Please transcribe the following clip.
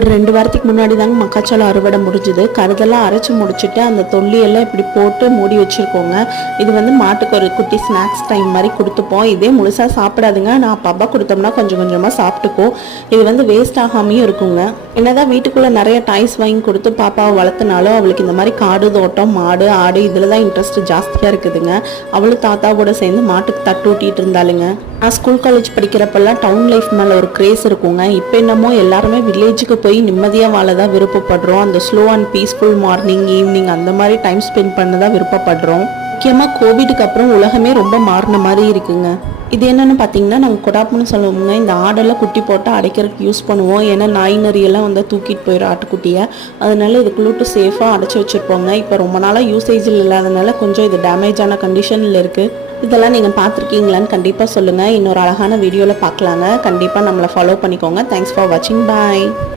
ஒரு 2 வாரத்துக்கு முன்னாடி தாங்க மக்காச்சோளம் அறுவடை முடிஞ்சுது. கருதெல்லாம் அரைச்சி முடிச்சுட்டு அந்த தொல்லியெல்லாம் இப்படி போட்டு மூடி வச்சுருக்கோங்க. இது வந்து மாட்டுக்கு ஒரு குட்டி ஸ்நாக்ஸ் டைம் மாதிரி கொடுத்துப்போம். இதே முழுசாக சாப்பிடாதுங்க. நான் அப்பா கொடுத்தோம்னா கொஞ்சம் கொஞ்சமாக சாப்பிட்டுக்கும். இது வந்து வேஸ்ட் ஆகாமையும் இருக்குங்க. என்னதான் வீட்டுக்குள்ளே நிறைய டாய்ஸ் வாங்கி கொடுத்து பாப்பாவை வளர்த்துனாலும் அவளுக்கு இந்த மாதிரி காடு தோட்டம் மாடு ஆடு இதில் தான் இன்ட்ரெஸ்ட் ஜாஸ்தியாக இருக்குதுங்க. அவளும் தாத்தாவோட சேர்ந்து மாட்டுக்கு தட்டு ஊட்டிகிட்டு இருந்தாளுங்க. நான் ஸ்கூல் காலேஜ் படிக்கிறப்பெல்லாம் டவுன் லைஃப் மேலே ஒரு கிரேஸ் இருக்குங்க. இப்போ என்னமோ எல்லாருமே வில்லேஜுக்கு போய் நிம்மதியாக வாழ தான் விருப்பப்படுறோம். அந்த slow and peaceful morning evening அந்த மாதிரி டைம் ஸ்பெண்ட் பண்ண தான் விருப்பப்படுறோம். முக்கியமாக கோவிடுக்கு அப்புறம் உலகமே ரொம்ப மாறின மாதிரி இருக்குங்க. இது என்னென்னு பார்த்தீங்கன்னா நாங்கள் கொடாப்புன்னு சொல்லுவோங்க. இந்த ஆடெல்லாம் குட்டி போட்டு அடைக்கிறதுக்கு யூஸ் பண்ணுவோம். ஏன்னா நாய் நரியெல்லாம் வந்து தூக்கிட்டு போயிடும் ஆட்டுக்குட்டியை. அதனால இதுக்குள்ளூட்டு சேஃபாக அடைச்சி வச்சுருப்போங்க. இப்போ ரொம்ப நாளாக யூசேஜில் இல்லாதனால கொஞ்சம் இது டேமேஜான கண்டிஷனில் இருக்குது. இதெல்லாம் நீங்கள் பார்த்துருக்கீங்களான்னு கண்டிப்பாக சொல்லுங்கள். இன்னொரு அழகான வீடியோவில் பார்க்கலாங்க. கண்டிப்பாக நம்மளை ஃபாலோ பண்ணிக்கோங்க. தேங்க்ஸ் ஃபார் வாட்சிங். பாய்.